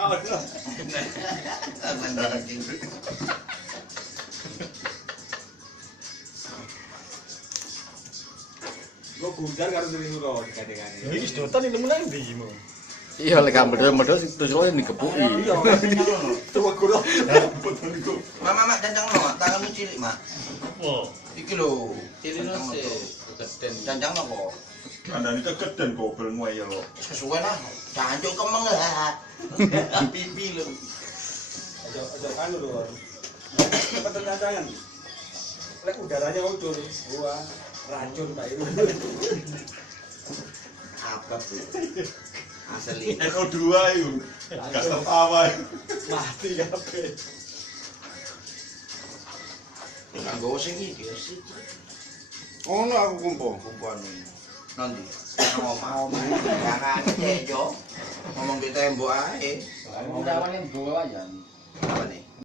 Gue gundar karo sering ora dikane-kane. Iki sedotan ini menang ndi iki, Mo? Iya lek medhot terus ora dikepuki. Coba guru. Mak cancang no, tanganmu cilik, Mak. Oh, Iki lho, Cilik sih, kegeden. cancang apa? Kandani kegeden gobel ngeyel kok. Sesuai lah, cancuk kemeng lah. Pipi lho. Aja kan lho. Cepet tangan. Lek udaranya ucul. Wah, racun Pak itu. Apa tuh? Asli. NO2 itu. Gas tertawa. Mati kabeh. Kanggo sing iki sih. Ono aku kumpul. Kumpulan ini. Nanti ngomong. Jangan cejo. Ngomong di tembok ae. Kamu rawan yang dua aja. Apa nih?